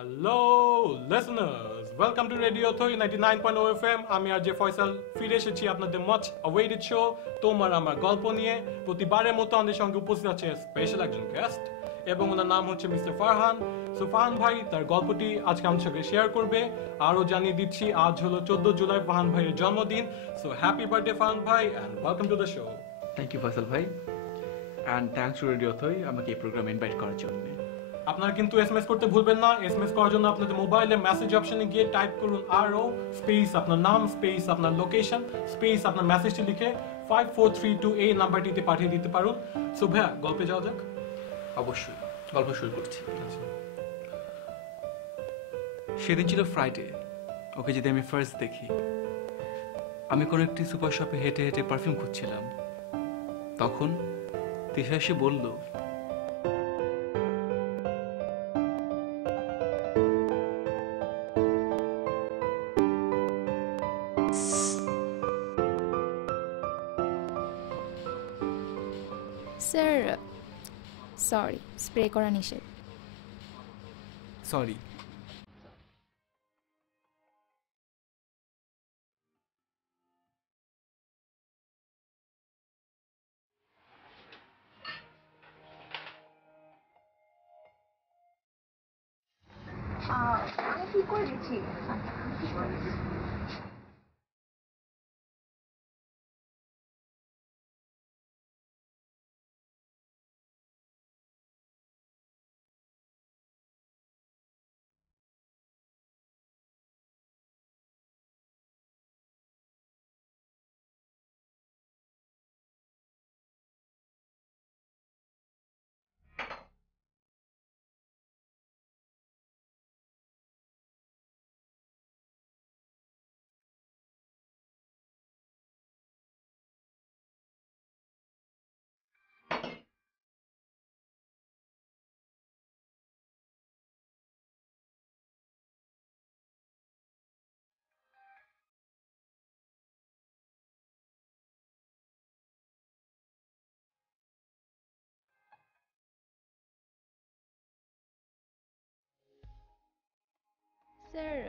Hello listeners, welcome to radio থই 99.0 FM. আমি আর J Faisal ফিরে এসেছি আপনাদের মাচ অ্যাওয়েটেড শো তোমার আমার গল্প নিয়ে। প্রতিবারের মতো আমাদের সঙ্গে উপস্থিত আছে স্পেশাল একজন গেস্ট এবং ওনার নাম হচ্ছে মিস্টার ফারহান। সো ফারহান ভাই তার গল্পটি আজকে আমাদের সঙ্গে শেয়ার করবে। আরও জানিয়ে দিচ্ছি আজ হলো 14 জুলাই ফারহান ভাইয়ের জন্মদিন। সো হ্যাপি বার্থডে ফারহান ভাই and welcome to the show. Thank you Faisal ভাই, অ্যান্ড থ্যাংকস টু রেডিও থই আমাকে এই প্রোগ্রামে ইনভাইট করার জন্য। আপনারা কিন্তু এসএমএস করতে ভুলবেন না। এসএমএস করার জন্য আপনাদের মোবাইলে মেসেজ অপশনে গিয়ে টাইপ করুন আরও স্পেস আপনার নাম, স্পেস আপনার লোকেশন, স্পেস আপনার মেসেজটি লিখে 5432 এই নাম্বারটিতে পাঠিয়ে দিতে পারুন। সো ভাইয়া গল্পে যাওয়া যাক। অবশ্যই গল্প শুরু করছি। সেদিন ছিল ফ্রাইডে, ওকে যদি আমি ফার্স্ট দেখি। আমি কোনো একটি সুপার শপে হেঁটে হেঁটে পারফিউম খুঁজছিলাম। তখন তিশা এসে বলল, স্যার সরি, স্প্রে করা নিষেধ। সরি। আমি ঠিক করে দিচ্ছি। স্যার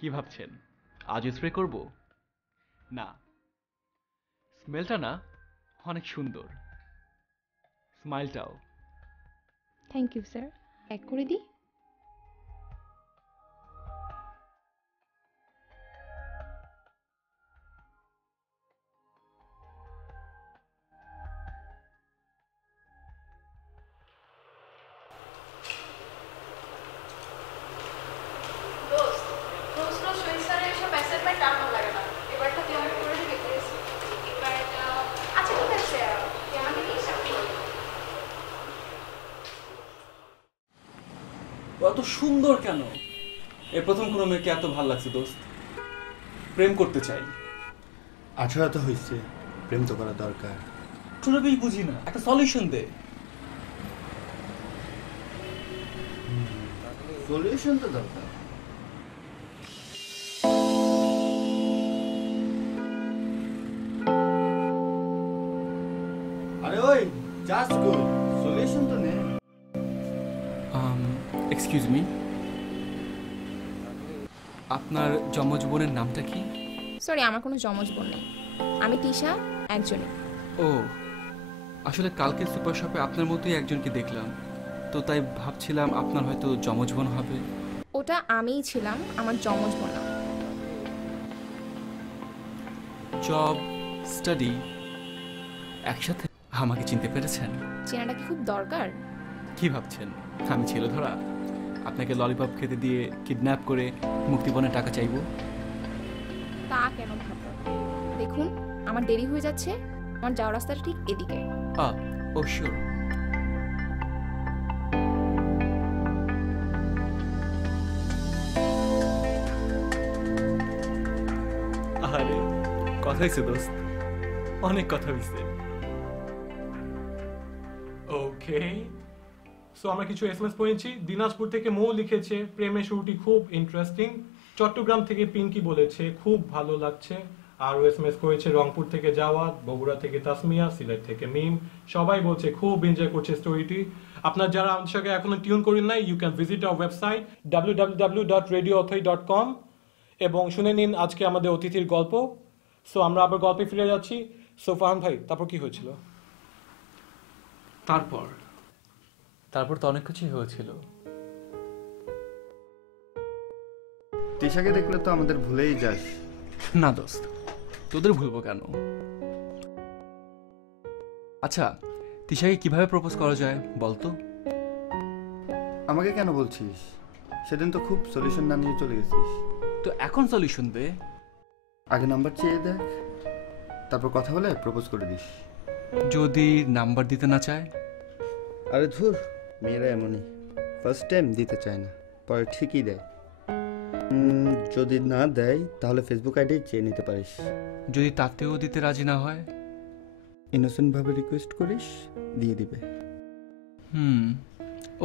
কি ভাবছেন আজ স্প্রে করব? না, স্মেলটা না অনেক সুন্দর, স্মাইলটাও। থ্যাংক ইউ স্যার, প্যাক করে দিই। এত সুন্দর কেন? এই প্রথম কোনো মেয়েকে এত ভালো লাগছে দোস্ত, প্রেম করতে চাই। 18 তো হয়েছে, প্রেম তো করা দরকার। শুরুতেই বুঝি না, একটা সলিউশন দে। সলিউশন তো দরকার। আরে ওই জাস্ট গুড, সলিউশন তো নে। এক্সকিউজ মি, আপনার যমজ বোনের নামটা কি? সরি, আমার কোনো যমজ বোন নেই। আমি তিশা, একজনই। ও, আসলে কালকে সুপার শপে আপনার মতোই একজনকে দেখলাম, তো তাই ভাবছিলাম আপনার হয়তো যমজ বোন হবে। ওটা আমিই ছিলাম, আমার যমজ বোন না। জব, স্টাডি একসাথে, আমাকে চিনতে পেরেছেন? চেনাটা কি খুব দরকার? কি ভাবছেন আমি ছেলে ধরা? আপনাকে ললিপপ খেতে দিয়ে কিডন্যাপ করে মুক্তিপণের টাকা চাইবো? তা কেন ভাবলাম? দেখুন, আমার দেরি হয়ে যাচ্ছে, আমার যাওয়ার রাস্তাটা ঠিক এদিকে। ও শিওর। আরে কথা হয়েছে দোস্ত, অনেক কথা হয়েছে। ওকে, সো আমরা কিছু এসএমএস পড়েছি। দিনাজপুর থেকে মৌ লিখেছে, প্রেমের শুরুটি খুব ইন্টারেস্টিং। চট্টগ্রাম থেকে পিঙ্কি বলেছে খুব ভালো লাগছে। আরও এসএমএস করেছে রংপুর থেকে জাওয়াদ, বগুড়া থেকে তাসমিয়া, সিলেট থেকে মিম। সবাই বলছে খুব এনজয় করছে স্টোরিটি। আপনার যারা আমাদের সঙ্গে এখনো টিউন করেন নাই, you can visit our website www.radioauthority.com এবং শুনে নিন আজকে আমাদের অতিথির গল্প। সো আমরা আবার গল্পে ফিরে যাচ্ছি। সো ফারহান ভাই, তারপর কি হয়েছিল? তারপর তারপর তো অনেক কিছুই হয়েছিল। তিশাকে দেখলে তো আমাদের ভুলেই যাস। না দোস্ত, তোদের ভুলবো কেন? আচ্ছা, তিশাকে কিভাবে প্রপোজ করা যায় বলতো? আমাকে কেন বলছিস? সেদিন তো খুব সলিউশন না নিয়ে চলে গেছিস। তো এখন সলিউশন দে। আগে নাম্বার চেয়ে দেখ, তারপর কথা বলে প্রপোজ করে দিস। যদি নাম্বার দিতে না চায়? আরে ধুর, মেয়েরা এমনই, ফার্স্ট টাইম দিতে চায় না, পরে ঠিকই দেয়। যদি না দেয় তাহলে ফেসবুক আইডি চেয়ে নিতে পারিস। যদি তাতেও দিতে রাজি না হয়? ইনোসেন্টভাবে রিকোয়েস্ট করিস, দিয়ে দিবে।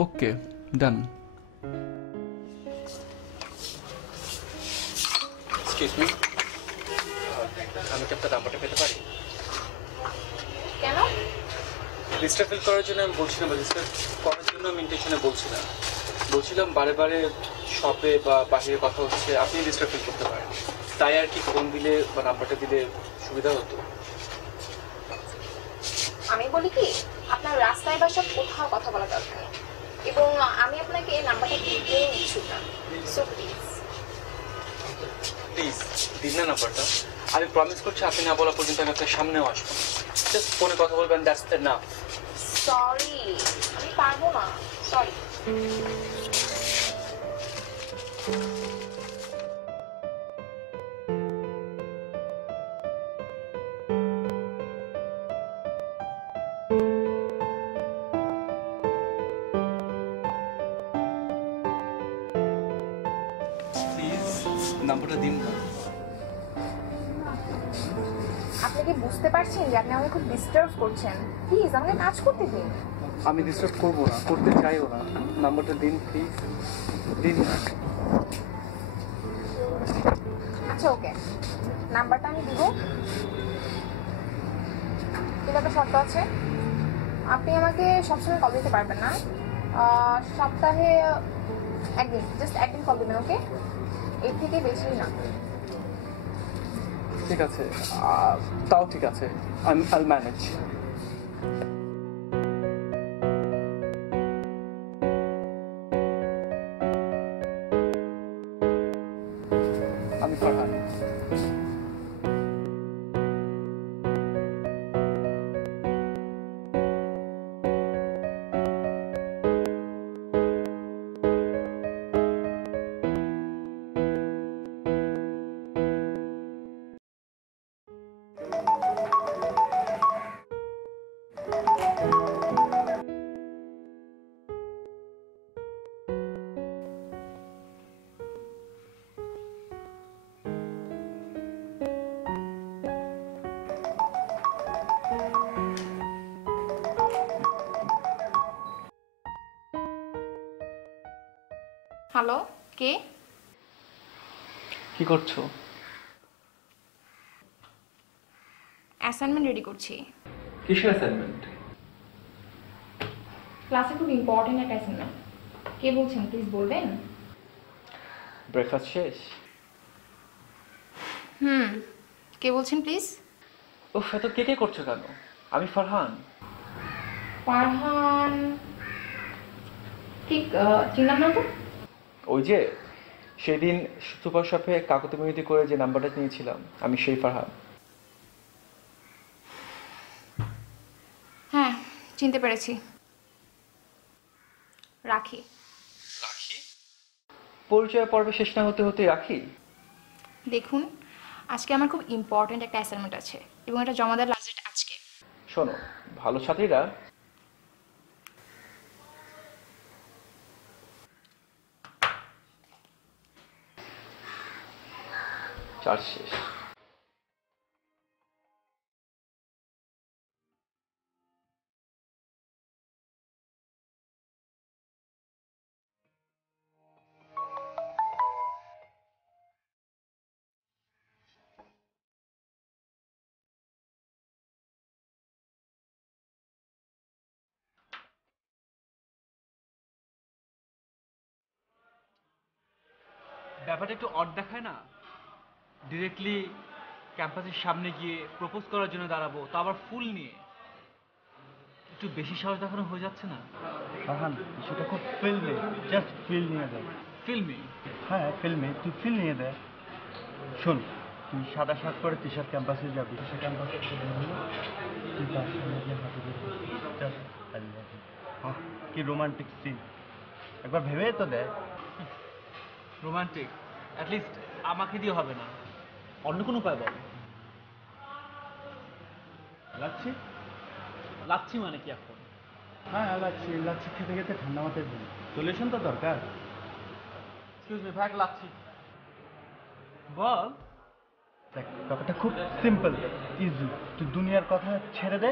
ওকে, ডান। এক্সকিউজ মি, আমি কি আপনার নাম্বারটা পেতে পারি? কেন? রেজিস্টার ফিল করার জন্য আমি বলছিলাম, রেজিস্টার করার জন্য আমি ইন্টেনশনে বলছিলাম বারে বারে শপে বা বাহিরে কথা হচ্ছে, আপনি রেজিস্টার ফিল করতে পারেন, তাই আর কি ফোন দিলে বা নাম্বারটা দিলে সুবিধা হতো। আমি বলি কি, আপনার রাস্তায় বা সব কোথাও কথা বলা দরকার নেই। এবং আমি আপনাকে নাম্বারটা দিতে ইচ্ছুক না। সো প্লিজ দিন না নাম্বারটা। আমি প্রমিস করছি আপনি না বলা পর্যন্ত আমি আপনার সামনেও আসবো। জাস্ট ফোনে কথা বলবেন, দ্যাটস দ্য না। সরি, আমি পারবো না, সরি। প্লিজ নাম্বারটা দিন না। আপনি কি বুঝতে পারছেন যে আপনি আমাকে খুব ডিস্টার্ব করছেন? প্লিজ আমাকে কাজ করতে দিন। আমি ডিস্টার্ব করবো না, করতে চাইও না। নাম্বারটা দিন প্লিজ, দিন না। আচ্ছা ওকে, নাম্বারটা আমি দিব, কিন্তু একটা শর্ত আছে। আপনি আমাকে সবসময় কল দিতে পারবেন না, সপ্তাহে একদিন, জাস্ট একদিন কল দেবেন, ওকে? এর থেকে বেশি না। ঠিক আছে, তাও ঠিক আছে, I'll manage. আমি ফারহান। হ্যালো, কে? কি করছো? অ্যাসাইনমেন্ট রেডি করছি। কিসের অ্যাসাইনমেন্ট? ক্লাসে খুব ইম্পর্টেন্ট একটা অ্যাসাইনমেন্ট। কে বলছেন প্লিজ বলবেন? ব্রেকফাস্ট শেষ? কে বলছেন প্লিজ? উফ, এত কে করছো কেন? আমি ফারহান। ফারহান? ঠিক চিনলাম না তো। ওই যে সেদিন সুপার শপে কাকতি মিনতি করে যে নাম্বারটা নিয়েছিলাম, আমি সেই ফারহান। হ্যাঁ, চিনতে পেরেছি। রাখি। রাখি? পরিচয় পর্বে শেষ না হতে হতে রাখি? দেখুন, আজকে আমার খুব ইম্পর্টেন্ট একটা অ্যাসাইনমেন্ট আছে এবং এটা জমা দেওয়ার লাস্ট ডেট আজকে। শোনো, ভালো ছাত্রীরা চার্জ শেষ। ব্যাপারটা একটু অড দেখায় না? ডিরেক্টলি ক্যাম্পাসের সামনে গিয়ে প্রপোজ করার জন্য দাঁড়াবো, তো আবার ফুল নিয়ে। একটু বেশি সাহস দেখানো হয়ে যাচ্ছে না? ফারহান, সেটা খুব ফিল্মি, জাস্ট ফিল নিয়ে দেয়। ফিল্মি? হ্যাঁ ফিল্মি, তুই ফিল নিয়ে দেয়। শোন, তুই সাদা শার্ট পরে টি শার্ট ক্যাম্পাসে যাবি, সে ক্যাম্পাসে তুই তার সামনে গিয়ে হাতে ধরবি। Just I love you. কি রোমান্টিক সিন, একবার ভেবে তো দেখ। রোমান্টিক? অ্যাটলিস্ট আমাকে দিয়ে হবে না, অন্য কোনো উপায় বল। লাগছি? লাগছি মানে কি এখন? হ্যাঁ লাগছি, লাগছি খেতে খেতে ঠান্ডা মাথায় দিন। সলিউশন তো দরকার। এক্সকিউজ মি ভাই, লাগছি। বল। দেখ, ব্যাপারটা খুব সিম্পল, ইজি। তুই দুনিয়ার কথা ছেড়ে দে,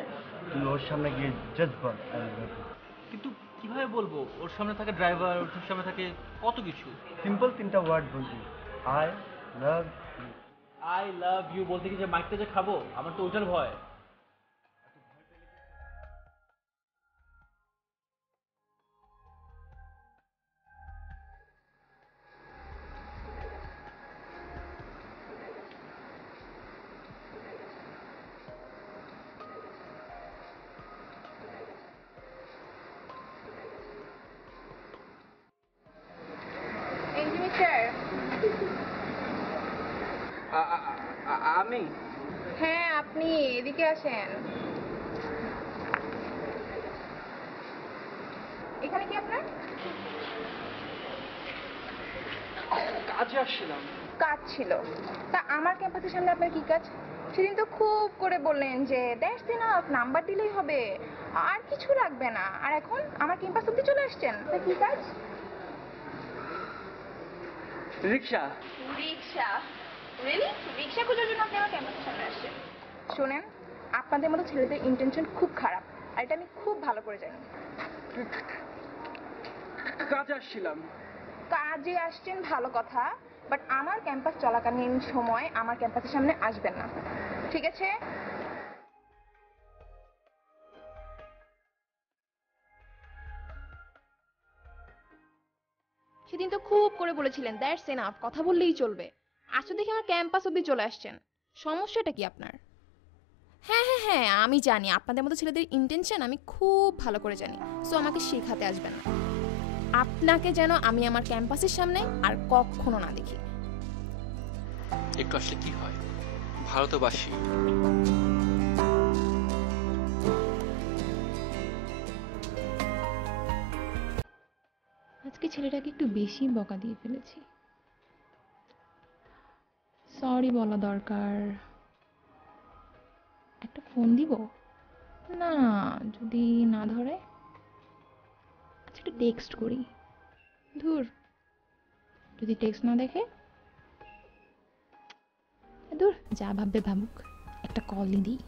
তুই ওর সামনে গিয়ে just ball I love you. কিন্তু কিভাবে বলবো? ওর সামনে থাকে ড্রাইভার, ওর সামনে থাকে কত কিছু। সিম্পল 3টা ওয়ার্ড বলবি, I love you. I love you বলতে কি যে মাইকটা যে খাবো, আমার তো ওটার ভয়। মিস্টার, আমি হ্যাঁ আপনি এদিকে আসেন। এখানে কি আপনার? কাজে আসছিলাম। কাজ ছিল? তা আমার ক্যাম্পাসের সামনে আপনার কি কাজ? সেদিন তো খুব করে বললেন যে দ্যাটস এনাফ, নাম্বার দিলেই হবে, আর কিছু লাগবে না। আর এখন আমার ক্যাম্পাস অব্দি চলে আসছেন, তা কি কাজ? রিক্সা। রিক্সা? রিয়েলি? রিক্সা খোঁজার জন্য আপনি আমার ক্যাম্পাসের সামনে আসছেন? শোনেন, আপনাদের মতো ছেলেদের ইন্টেনশন খুব খারাপ, আর এটা আমি খুব ভালো করে জানি। কাজে আসছিলাম। কাজে আসছেন ভালো কথা, বাট আমার ক্যাম্পাস চলাকালীন সময় আমার ক্যাম্পাসের সামনে আসবেন না, ঠিক আছে? সেদিন তো খুব করে বলেছিলেন দ্যাটস এনাফ, কথা বললেই চলবে। আজ তো দেখি আমার ক্যাম্পাস অব্দি চলে আসছেন, সমস্যাটা কি আপনার? হ্যাঁ হ্যাঁ হ্যাঁ, আমি জানি আপনাদের মতো ছেলেদের ইন্টেনশন আমি খুব ভালো করে জানি, সো আমাকে শেখাতে আসবেন না। আপনাকে যেন আমি আমার ক্যাম্পাসের সামনে আর কখনো না দেখি। একটু আসলে কি হয়, ভারতবাসী। আজকে ছেলেটাকে একটু বেশি বকা দিয়ে ফেলেছি, সরি বলা দরকার। একটা ফোন দিব? না, যদি না ধরে আচ্ছা একটা টেক্সট করি। ধুর, যদি টেক্সট না দেখে, ধুর যা ভাববে ভাবুক, একটা কলই দিই।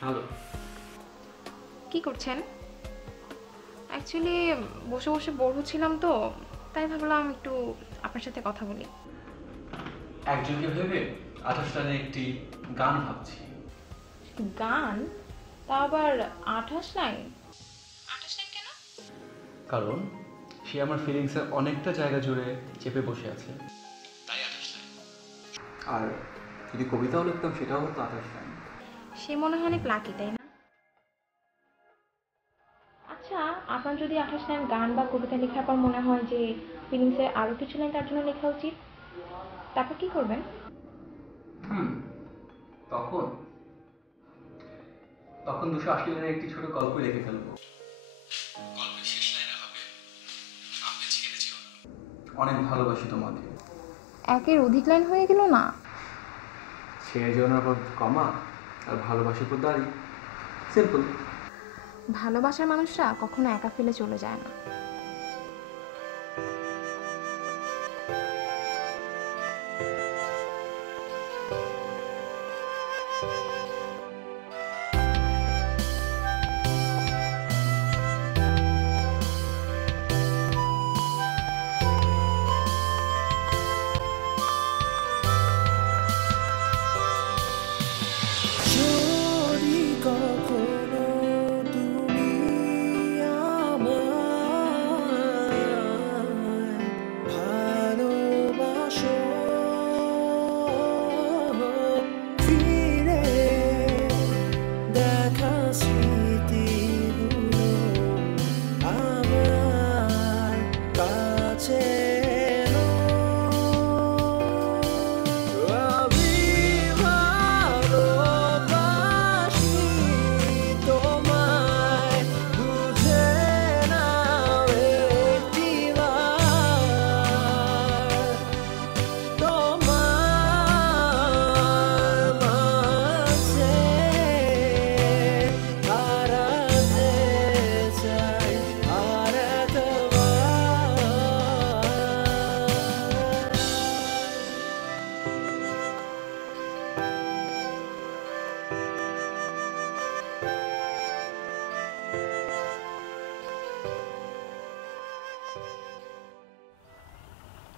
হ্যালো। কি করছেন? অ্যাকচুয়ালি বসে বসে বোর হচ্ছিলাম তো, তাই ভাবলাম একটু আপনার সাথে কথা বলি। একজনকে ভেবে 28 রানের একটি গান ভাবছি। গান? তা আবার 28 লাইন? 28 লাইন কেন? কারণ সে আমার ফিলিংসের অনেকটা জায়গা জুড়ে চেপে বসে আছে, তাই 28 লাইন। আর যদি কবিতাও লিখতাম সেটাও হতো 28 লাইন। সে মনে হয় অনেক লাকি, তাই না? আচ্ছা, আপনার যদি 28 লাইন গান বা কবিতা লেখার পর মনে হয় যে ফিলিংসের আরো কিছু লাইন তার জন্য লেখা উচিত, তারপর কি করবেন? তখন 280 লাইনের একটি ছোট গল্প লিখে ফেলবো। গল্পের শেষ লাইনে হবে, আমাকে ছেড়ে যেও না, অনেক ভালোবাসি তোমাকে। একের অধিক লাইন হয়ে গেল না? ছেড়ে যেও না পর কমা, আর ভালোবাসার পর দাঁড়ি, সিম্পল। ভালোবাসার মানুষরা কখনো একা ফেলে চলে যায় না।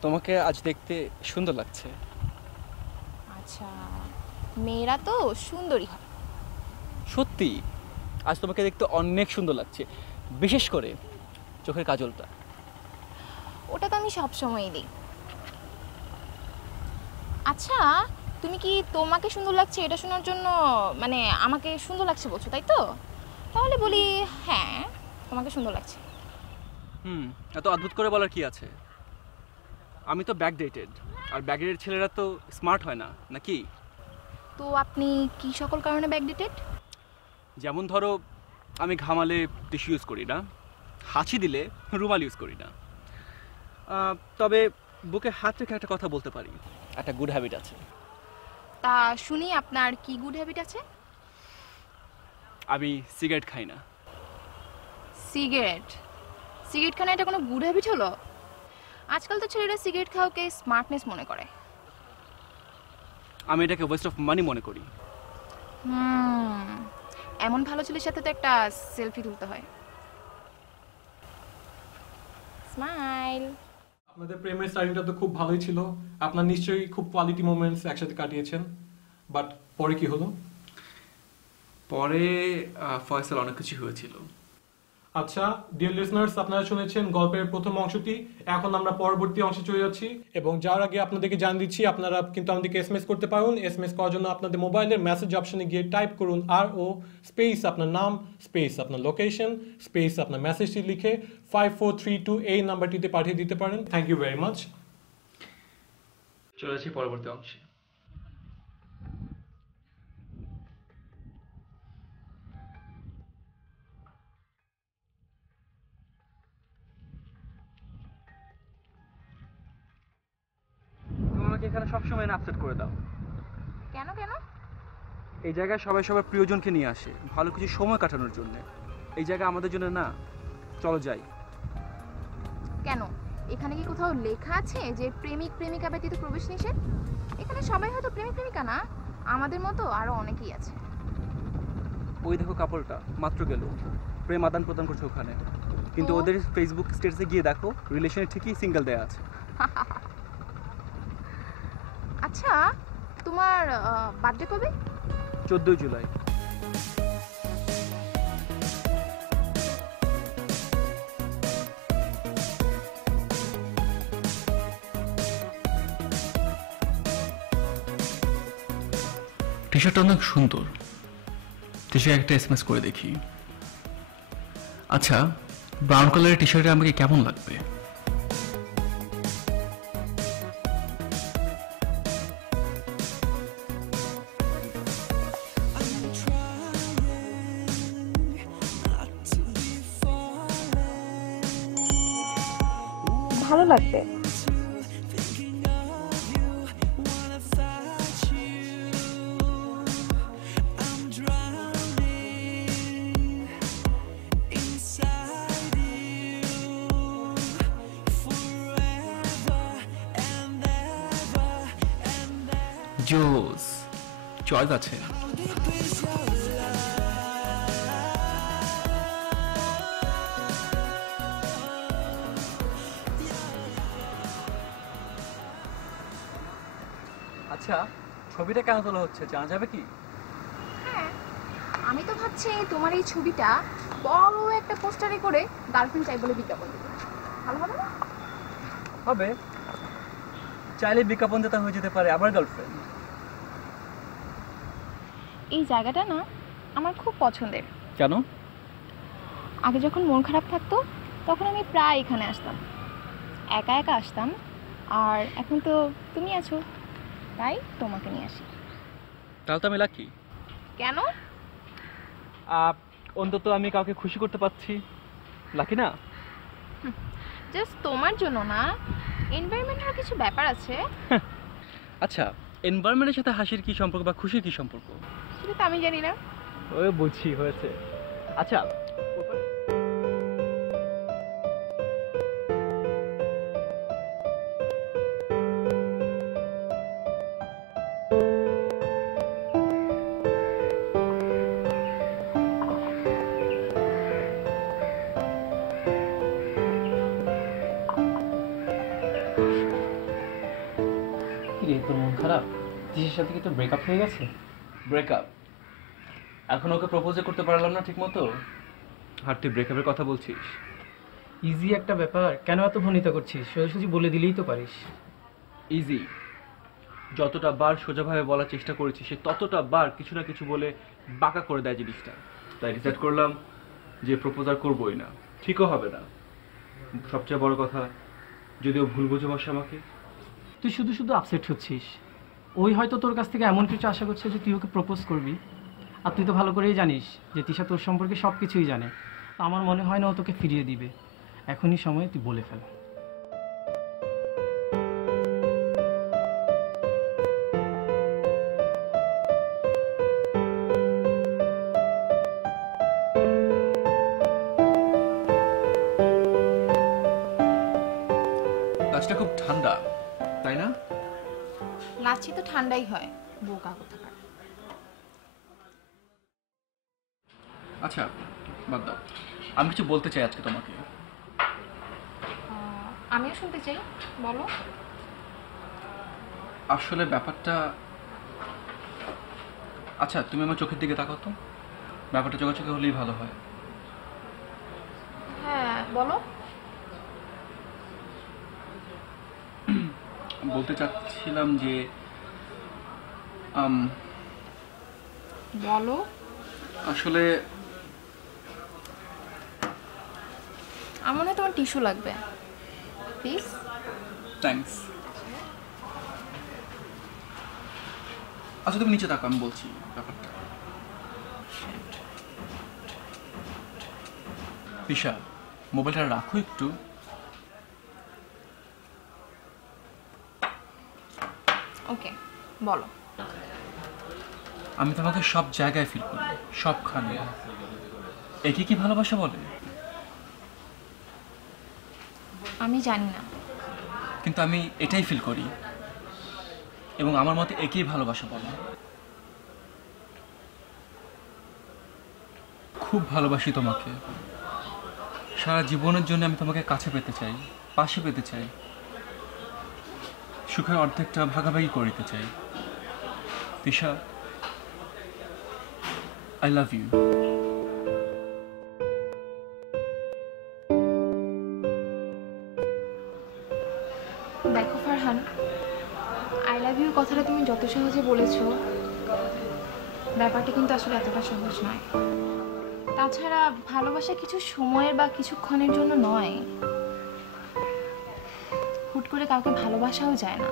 তোমাকে আজ দেখতে সুন্দর লাগছে। আচ্ছা, মেয়েরা তো সুন্দরী হয়। সত্যি আজ তোমাকে দেখতে অনেক সুন্দর লাগছে, বিশেষ করে চোখের কাজলটা। ওটা তো আমি সবসময়ই দিই। আচ্ছা, তুমি কি তোমাকে সুন্দর লাগছে এটা শোনার জন্য মানে আমাকে সুন্দর লাগছে বলছো, তাই তো? তাহলে বলি হ্যাঁ, তোমাকে সুন্দর লাগছে। এত অদ্ভুত করে বলার কি আছে? আমি তো ব্যাকডেটেড, আর ব্যাকডেটেড ছেলেরা তো স্মার্ট হয় না, নাকি? তো আপনি কি সকল কারণে ব্যাকডেটেড? যেমন ধরো, আমি ঘামালে টিস্যু ইউজ করি না, হাঁচি দিলে রুমাল ইউজ করি না। তবে বুকে হাত রেখে একটা কথা বলতে পারি, একটা গুড হ্যাবিট আছে। তা শুনি আপনার কি গুড হ্যাবিট আছে? আমি সিগারেট খাই না। সিগারেট? সিগারেট খানা এটা কোনো গুড হ্যাবিট হলো? আজকাল তো ছেলেরা সিগারেট খাওয়াকে স্মার্টনেস মনে করে। আমি এটাকে ওয়েস্ট অফ মানি মনে করি। এমন ভালো ছেলের সাথে তো একটা সেলফি তুলতে হয়। স্মাইল। আপনাদের প্রেমের স্টার্টিংটা তো খুব ভালোই ছিল, আপনার নিশ্চয়ই খুব কোয়ালিটি মোমেন্টস একসাথে কাটিয়েছেন, বাট পরে কি হলো? পরে ফয়সাল অনেক কিছু হয়েছিল। আচ্ছা ডিয়ার লিসনার্স, আপনারা শুনেছেন গল্পের প্রথম অংশটি। এখন আমরা পরবর্তী অংশে চলে যাচ্ছি, এবং যার আগে আপনাদেরকে জানিয়ে দিচ্ছি আপনারা কিন্তু আমাদেরকে এসএমএস করতে পারেন। এসএমএস করার জন্য আপনাদের মোবাইলের মেসেজ অপশনে গিয়ে টাইপ করুন RO স্পেস আপনার নাম স্পেস আপনার লোকেশন স্পেস আপনার মেসেজটি লিখে 5432 এই নাম্বারটিতে পাঠিয়ে দিতে পারেন। Thank you very much. চলে যাচ্ছি পরবর্তী অংশে। তুমি আমাকে এখানে সবসময় আপসেট করে দাও। কেন কেন? এই জায়গায় সবাই সবার প্রিয়জনকে নিয়ে আসে ভালো কিছু সময় কাটানোর জন্য। এই জায়গা আমাদের জন্য না, চলো যাই। কেন? এখানে কি কোথাও লেখা আছে যে প্রেমিক প্রেমিকা ব্যতীত প্রবেশ নিষেধ? এখানে সবাই হয়তো প্রেমিক প্রেমিকা না, আমাদের মতো আরো অনেকেই আছে। ওই দেখো কাপলটা মাত্র গেল, প্রেম আদান প্রদান করছে ওখানে, কিন্তু তো? ওদের ফেসবুক স্ট্যাটাসে গিয়ে দেখো রিলেশনে ঠিকই সিঙ্গেল দেয়া আছে। আচ্ছা, তোমার বার্থডে কবে? 14 জুলাই। টি শার্টটা অনেক সুন্দর, টি শার্ট একটা এসএমএস করে দেখি। আচ্ছা, ব্রাউন কালারের টি শার্টে আমাকে কেমন লাগবে? ভালো লাগবে। জোস চয়েস আছে। আচ্ছা, ছবিটা কেন তোলা হচ্ছে জানা যাবে কি? হ্যাঁ, আমি তো ভাবছি তোমার এই ছবিটা বড় একটা পোস্টারে করে গার্লফ্রেন্ড চাই বলে বিজ্ঞাপন দেবো। ভালো হবে না? হবে, চাইলে বিজ্ঞাপন যেটা হয়ে যেতে পারে আমার গার্লফ্রেন্ড। এই জায়গাটা না আমার খুব পছন্দের। কেন? আগে যখন মন খারাপ থাকতো তখন আমি প্রায় এখানে আসতাম, একা একা আসতাম, আর এখন তো তুমি আছো তাই তোমাকে নিয়ে আসি। তাহলে তো আমি লাকি। কেন? অন্তত আমি কাউকে খুশি করতে পারছি, লাকি না? জাস্ট তোমার জন্য না, এনভায়রনমেন্টের কিছু ব্যাপার আছে। আচ্ছা, এনভায়রনমেন্টের সাথে হাসির কি সম্পর্ক বা খুশির কি সম্পর্ক? সেটা তো আমি জানি না। ওই বুঝি হয়েছে। আচ্ছা, তিশার সাথে কি তোর ব্রেকআপ হয়ে গেছে? ব্রেকআপ? এখন ওকে প্রপোজে করতে পারলাম না ঠিক মতো, আর তুই ব্রেকআপের কথা বলছিস? ইজি একটা ব্যাপার, কেন এত ভনিতা করছিস? সোজাসুজি বলে দিলেই তো পারিস। ইজি? যতটা বার সোজাভাবে বলার চেষ্টা করেছি সে ততটা বার কিছু না কিছু বলে বাঁকা করে দেয় জিনিসটা। তাই ডিসাইড করলাম যে প্রপোজ আর করবোই না, ঠিকও হবে না। সবচেয়ে বড় কথা, যদিও ভুল বুঝে বসে আমাকে। তুই শুধু শুধু আপসেট হচ্ছিস। ওই হয়তো তোর কাছ থেকে এমন কিছু আশা করছে যে তুই ওকে প্রপোজ করবি, আর তুই তো ভালো করেই জানিস যে তিশা তোর সম্পর্কে সব কিছুই জানে। তো আমার মনে হয় না ও তোকে ফিরিয়ে দিবে। এখনই সময়, তুই বলে ফেল। কাজটা খুব ঠান্ডা, তাই না? লাচ্ছি তো ঠান্ডাই হয়, বোকা কোথাকার। আচ্ছা বাদ দাও, আমি কিছু বলতে চাই আজকে তোমাকে। আমিও শুনতে চাই, বলো। আসলে ব্যাপারটা, আচ্ছা তুমি আমার চোখের দিকে তাকাও তো, ব্যাপারটা চোখাচোখি হলেই ভালো হয়। হ্যাঁ বলো। বলতে চাচ্ছিলাম যে বলো। আসলে আমার মনে হয় তোমার টিস্যু লাগবে, প্লিজ। থ্যাঙ্কস। আচ্ছা তুমি নিচে থাকো, আমি বলছি ব্যাপারটা। তিশা, মোবাইলটা রাখো একটু। ওকে বলো। আমি তোমাকে সব জায়গায় ফিল করি, সবখানে। একে কি ভালোবাসা বলে? আমি জানি না, কিন্তু আমি এটাই ফিল করি, এবং আমার মতে একেই ভালোবাসা বলে। খুব ভালোবাসি তোমাকে, সারা জীবনের জন্য আমি তোমাকে কাছে পেতে চাই, পাশে পেতে চাই, সুখের অর্ধেকটা ভাগাভাগি করিতে চাই। Tisha, I love you. দেখো ফারহান, আই লাভ ইউ কথাটা তুমি যত সহজে বলেছো, ব্যাপারটা কিন্তু আসলে এতটা সহজ নয়। তাছাড়া ভালোবাসা কিছু সময়ের বা কিছুক্ষণের জন্য নয়। হুট করে কাউকে ভালোবাসাও যায় না।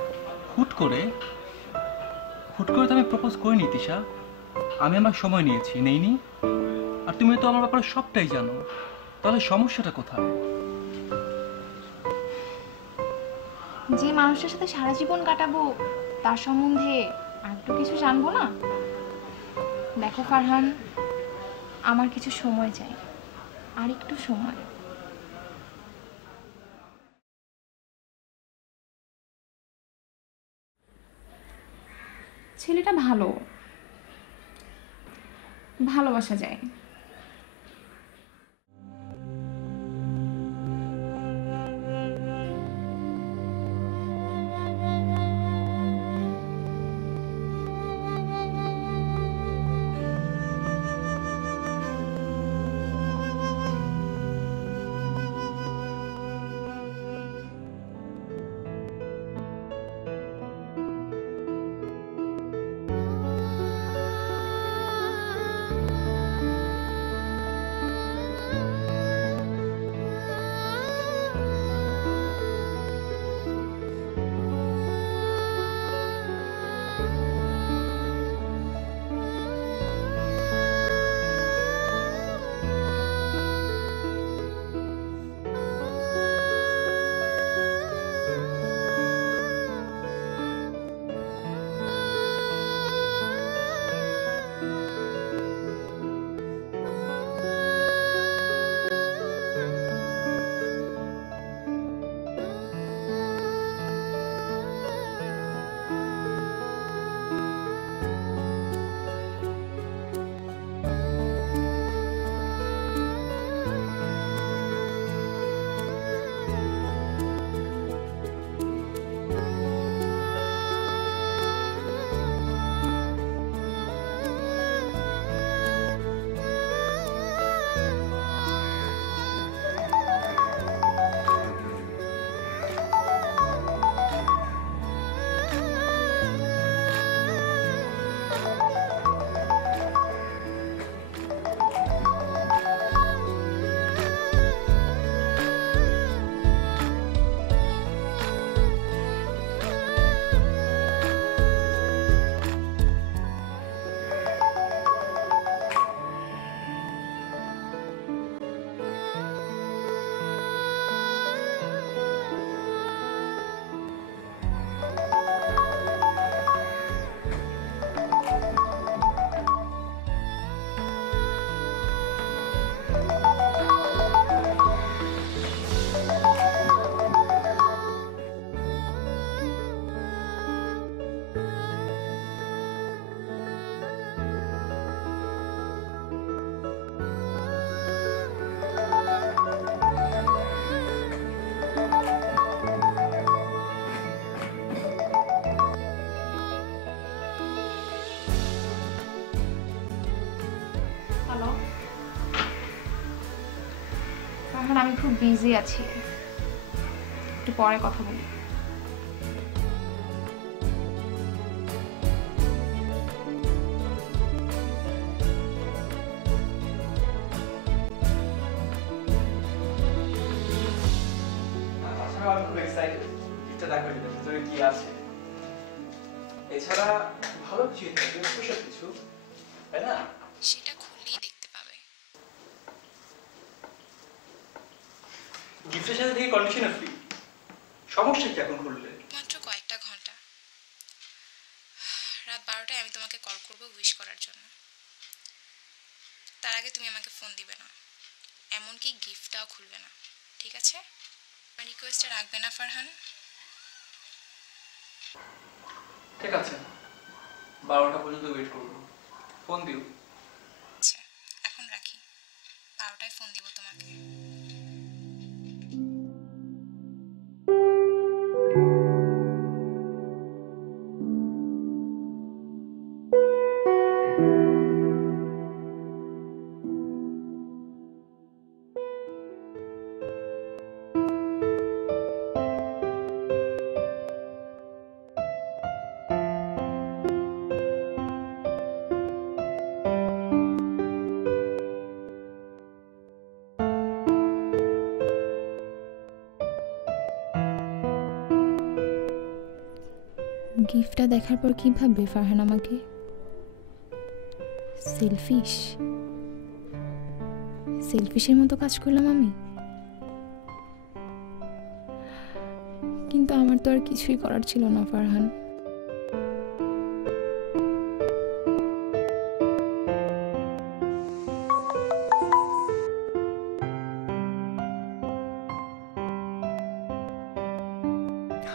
হুট করে? হুট করে তো আমি প্রপোজ করিনি তিশা, আমি আমার সময় নিয়েছি, নেইনি? আর তুমি তো আমার ব্যাপারে সবটাই জানো, তাহলে সমস্যাটা কোথায়? যে মানুষটার সাথে সারা জীবন কাটাবো তার সম্বন্ধে আর একটু কিছু জানবো না? দেখো ফারহান, আমার কিছু সময় চাই, আর একটু সময়। ছেলেটা ভালো, ভালোবাসা যায়। ফারহান, আমি খুব বিজি আছি, একটু পরে কথা বলি। আমি খুব এক্সাইটেড গিফটটা দেখো ভিতরে কি আছে। এছাড়া ভালো কিছু থাকবে, স্পেশাল কিছু, তাই না? সেটা খুললেই দেখতে পাবে। গিফটের সাথে থেকে কন্ডিশনার ফ্রি। সমস্যা কি এখন খুললে? মাত্র কয়েকটা ঘন্টা, রাত 12টায় আমি তোমাকে কল করব উইশ করার জন্য। তার আগে তুমি আমাকে ফোন দিবে না, এমনকি গিফটটাও খুলবে না, ঠিক আছে? আমার রিকোয়েস্টটা রাখবে না ফারহান? ঠিক আছে, 12টা পর্যন্ত ওয়েট করবো, ফোন দিও। আচ্ছা, এখন রাখি, 12টায় ফোন দিব তোমাকে। গিফটটা দেখার পর কি ভাববে ফারহান আমাকে? সেলফিশের মতো কাজ করলাম আমি, কিন্তু আমার তো আর কিছুই করার ছিল না ফারহান।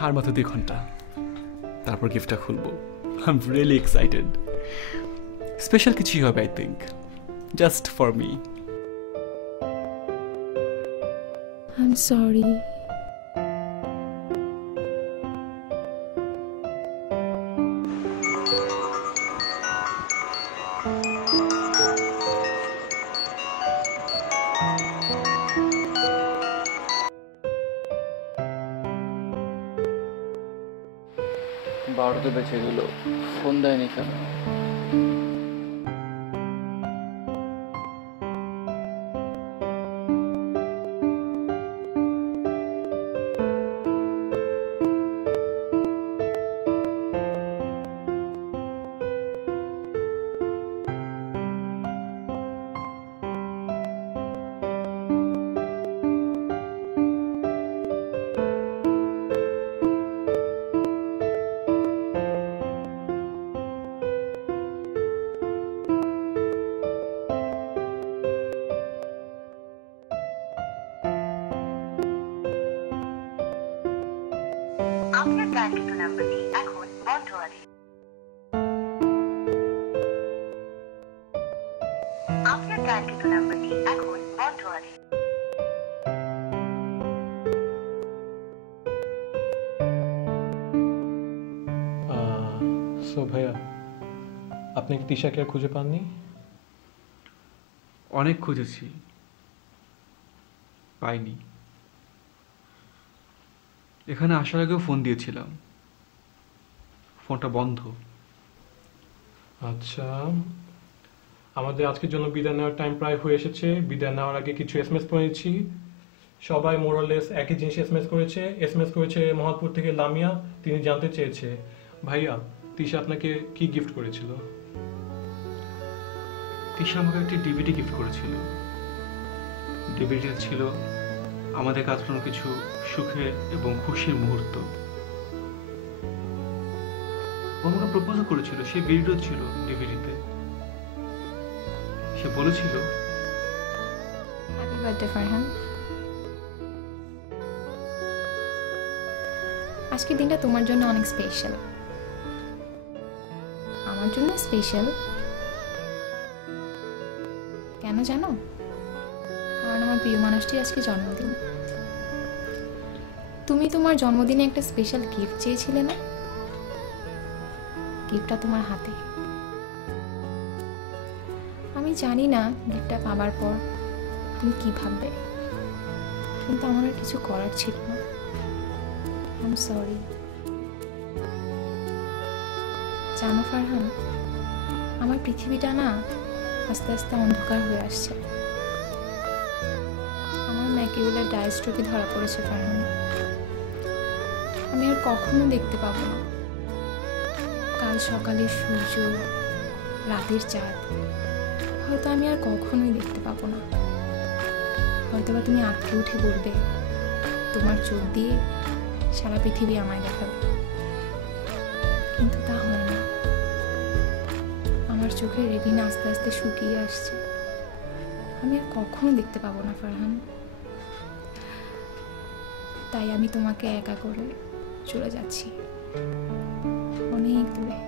আর মাত্র 2 ঘন্টা, তারপর গিফটটা খুলবো। I am really excited. Special কিছুই হবে, I think, just for me. I am sorry. বারোটা তো বেঁচে গেল, ফোন দেয়নি কেন? আপনার ডায়ালিত নাম্বারটি এখন বন্ধ আছে। আপনার ডায়ালিত নাম্বারটি এখন বন্ধ আছে। সো ভাইয়া, আপনি কি তিশাকে আর খুঁজে পাননি? অনেক খুঁজেছি, পাইনি। এখানে আসার আগেও ফোন দিয়েছিলাম, ফোনটা বন্ধ। আচ্ছা, আমাদের আজকের জন্য বিদায় নেওয়ার টাইম প্রায় হয়ে এসেছে। বিদায় নেওয়ার আগে কিছু এসএমএস পড়েছি। সবাই মোরালেস একই জিনিস এসএমএস করেছে মহাপুর থেকে লামিয়া। তিনি জানতে চেয়েছে, ভাইয়া তিশা আপনাকে কি গিফট করেছিল? তিশা আমাকে একটি ডিভিডি গিফট করেছিল। ডিভিডিতে ছিল আমাদের কাটানো কিছু সুখের এবং খুশির মুহূর্ত। ও আমাকে প্রপোজও করেছিল, সেই ভিডিও ছিল ডিভিডিতে। সে বলেছিল, হ্যাপি বার্থডে ফারহান। আজকের দিনটা তোমার জন্য অনেক স্পেশাল। আমার জন্য স্পেশাল কেন জানো? কারণ আমার প্রিয় মানুষটির আজকে জন্মদিন। তুমি তোমার জন্মদিনে একটা স্পেশাল গিফট চেয়েছিলে না? গিফটটা তোমার হাতে। আমি জানি না গিফটটা পাবার পর তুমি কি ভাববে, কিন্তু আমার আর কিছু করার ছিল না। I am sorry. জানো ফারহান, আমার পৃথিবীটা না আস্তে আস্তে অন্ধকার হয়ে আসছে। আমার ম্যাকিউলার ডায়াস্ট্রফি ধরা পড়েছে ফারহান। আমি আর কখনো দেখতে পাবো না কাল সকালের সূর্য, রাতের চাঁদ। হয়তো আমি আর কখনোই দেখতে পাবো না। হয়তো বা তুমি আঁকড়ে উঠে বলবে, তোমার চোখ দিয়ে সারা পৃথিবী আমায় দেখাবে, কিন্তু তা হয় না। আমার চোখের রেটিনা আস্তে আস্তে শুকিয়ে আসছে। আমি আর কখনো দেখতে পাবো না ফারহান। তাই আমি তোমাকে একা করে চলে যাচ্ছি অনেক দূরে।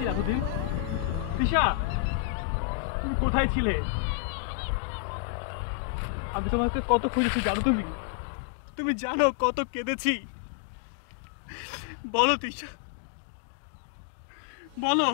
খুঁজেছি এতদিন? তিশা, তুমি কোথায় ছিলে? আমি তোমাকে কত খুঁজেছি জানো তুমি? তুমি জানো কত কেঁদেছি? বলো তিশা, বলো।